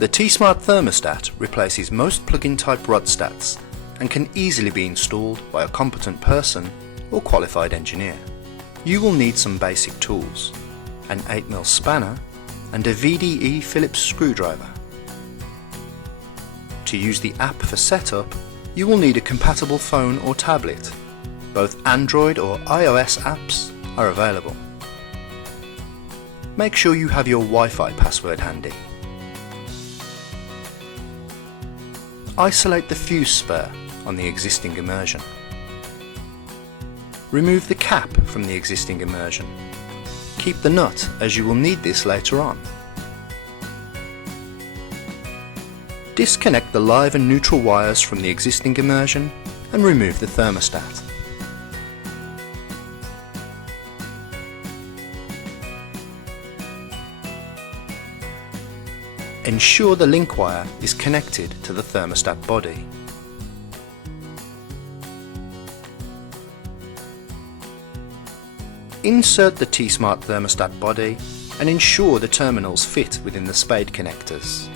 The T-Smart thermostat replaces most plug-in type rod stats and can easily be installed by a competent person or qualified engineer. You will need some basic tools, an 8mm spanner and a VDE Phillips screwdriver. To use the app for setup, you will need a compatible phone or tablet. Both Android or iOS apps are available. Make sure you have your Wi-Fi password handy. Isolate the fuse spur on the existing immersion. Remove the cap from the existing immersion. Keep the nut as you will need this later on. Disconnect the live and neutral wires from the existing immersion and remove the thermostat. Ensure the link wire is connected to the thermostat body. Insert the T-Smart thermostat body and ensure the terminals fit within the spade connectors.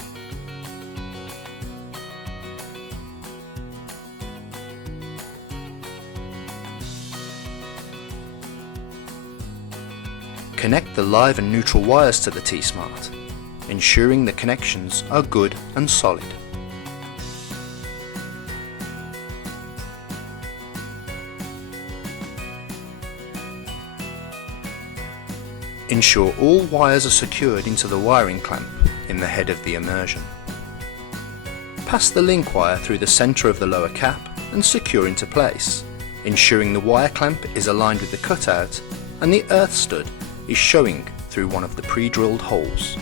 Connect the live and neutral wires to the T-Smart, ensuring the connections are good and solid. Ensure all wires are secured into the wiring clamp in the head of the immersion. Pass the link wire through the centre of the lower cap and secure into place, ensuring the wire clamp is aligned with the cutout and the earth stud is showing through one of the pre-drilled holes.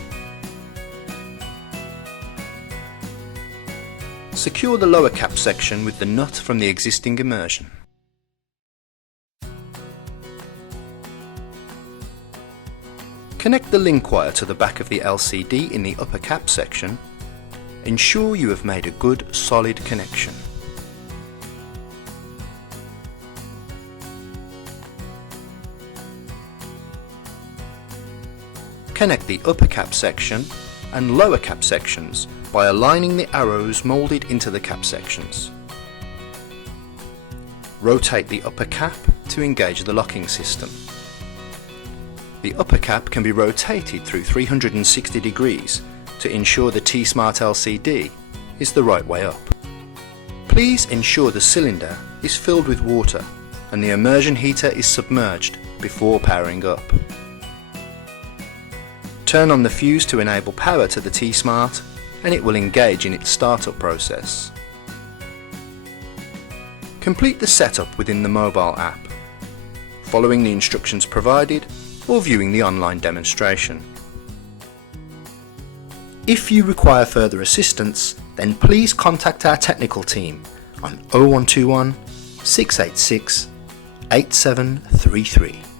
Secure the lower cap section with the nut from the existing immersion. Connect the link wire to the back of the LCD in the upper cap section. Ensure you have made a good solid connection. Connect the upper cap section and lower cap sections by aligning the arrows moulded into the cap sections. Rotate the upper cap to engage the locking system. The upper cap can be rotated through 360 degrees to ensure the T-Smart LCD is the right way up. Please ensure the cylinder is filled with water and the immersion heater is submerged before powering up. Turn on the fuse to enable power to the T-Smart and it will engage in its startup process. Complete the setup within the mobile app, following the instructions provided or viewing the online demonstration. If you require further assistance, then please contact our technical team on 0121 686 8733.